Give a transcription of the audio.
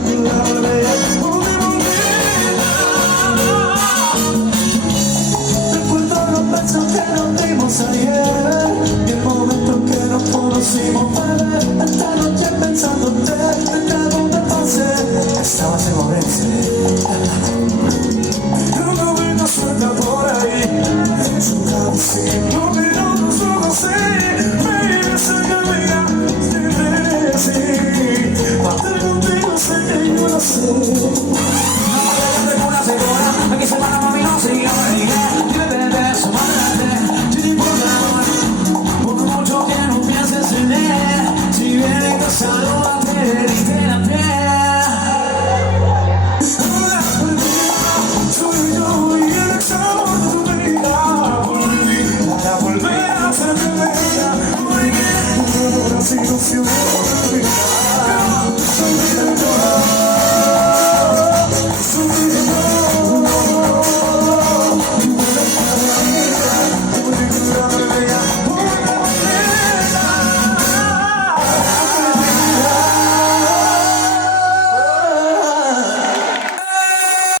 calcularme. Recuerdo los besos que nos dimos ayer y el momento que nos conocimos, bebé. Esta noche pensándote, te trago de pase. Estabas en Orense. Una vida suelta por ahí. Es un cabecillo, miro tus ojos y baby, soy amiga, dime sí. Parte contigo sé que yo lo sé. No me dejes de una segura, aquí se van a mami, no sé.